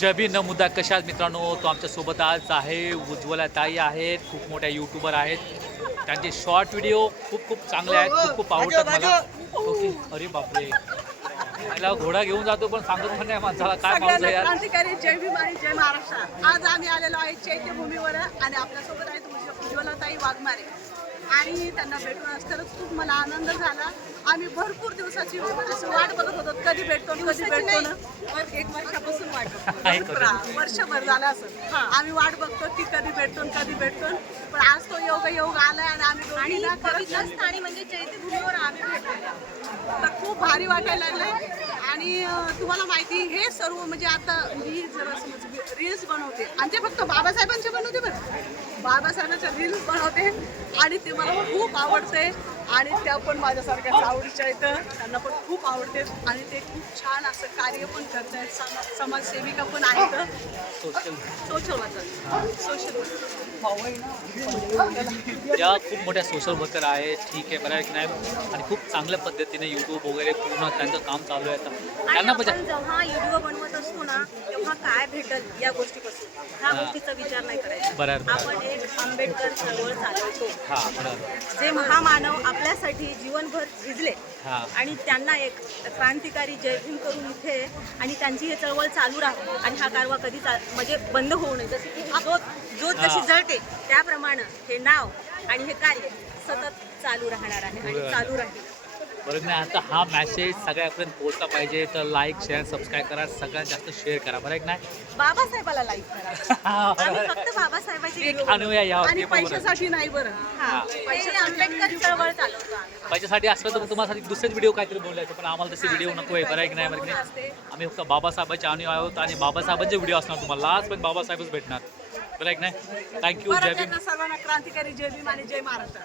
जबी न मुद्दा. कशात मित्रांनो? तो आमच्यासोबत आज आहे. उज्ज्वला ताई आहेत. खूप मोठ्या यूट्यूबर आहेत. त्यांचे शॉर्ट व्हिडिओ खूप खूप चांगले आहेत. खूप खूप आवडतात मला. ओके. अरे बापरे. मला घोडा घेऊन जातो पण सांगत पण नाही माणसाला काय माणूस यार. क्रांतिकारी जय भीम आणि जय महाराष्ट्र. आज आम्ही आलेलो आहे चैत्यभूमीवर आणि आपल्यासोबत आहेत उज्ज्व- उज्ज्वलाताई वाघमारे. आणि त्यांना भेटून आज खरंच खूप मला आनंद झाला. आम्ही भरपूर दिवसाची असं वाट बघत होतो. कधी भेटतो कधी भेटतो ना? एक वर्षापासून वाट वर्षभर झालं असं. आम्ही वाट बघतो की कधी भेटतो आणि कधी भेटतो. पण आज तो योग योग आलाय आणि आम्ही दोघी ना खरंच ना स्थानी म्हणजे चैत्यभूमीवर आम्ही भेटलेलो तर खूप भारी वाटायला लागलंय. आणि तुम्हाला माहिती हे सर्व म्हणजे आता मी जर रील्स बनवते. आणि ते फक्त बाबासाहेबांचे बनवते बरं बाबासाहेबांच्या रील्स बनवते आणि ते मला खूप आवडते. आणि त्या पण माझ्यासारख्या आवडीच्या आहेत त्यांना पण खूप आवडते. आणि ते खूप छान असं कार्य पण करत आहेत. समा समाजसेविका पण आहेत. सोशल सोशल वर्कर सोशल त्या खूप मोठ्या सोशल वर्कर आहेत. ठीक आहे बरं की नाही? आणि खूप चांगल्या पद्धतीने यूट्यूब वगैरे पूर्ण त्यांचं काम चालू आहे त्यांना आपण जेव्हा व्हिडिओ बनवत असतो ना तेव्हा काय भेटल या गोष्टीपासून? ह्या. गोष्टीचा विचार नाही करायचा. बरं आपण एक आंबेडकर चळवळ चालवतो. हां बरोबर जे महामानव आपल्यासाठी जीवनभर झिजले हां. आणि त्यांना एक क्रांतिकारी जय भीम करून इथे आणि त्यांची हे चळवळ चालू राहावी आणि हा कारवा कधी चा म्हणजे बंद होऊ नये. जसे की जोत जोत जशी हा. जळते त्याप्रमाणे हे नाव आणि हे कार्य सतत चालू राहणार आहे आणि. चालू राहील. बरोबर नाही आता हा मॅसेज सगळ्यापर्यंत पोहोचला पाहिजे. तर लाईक शेअर सबस्क्राईब करा. सगळ्यात जास्त शेअर करा बरं आहे की नाही? बाबासाहेबाला लाईक करा. आम्ही फक्त बाबासाहेबाचे एक आणूया पैशासाठी नाही बरं. हा. आंबेडकर चळवळ चालवतो आम्ही. पैशासाठी असलं तर तुम्हाला दुसरेच व्हिडिओ काहीतरी बोलायचं पण आम्हाला तसे व्हिडिओ नको आहे बरं आहे की नाही बरं की नाही. आम्ही फक्त बाबासाहेबांचे आणू आहोत आणि बाबासाहेबांचे व्हिडिओ असणार तुम्हाला. लास्ट पण बाबासाहेबच भेटणार. बरं आहे की नाही? थँक्यू जय भीम. त्यांना सर्वांना क्रांतिकारी जय भीम आणि जय महाराष्ट्र.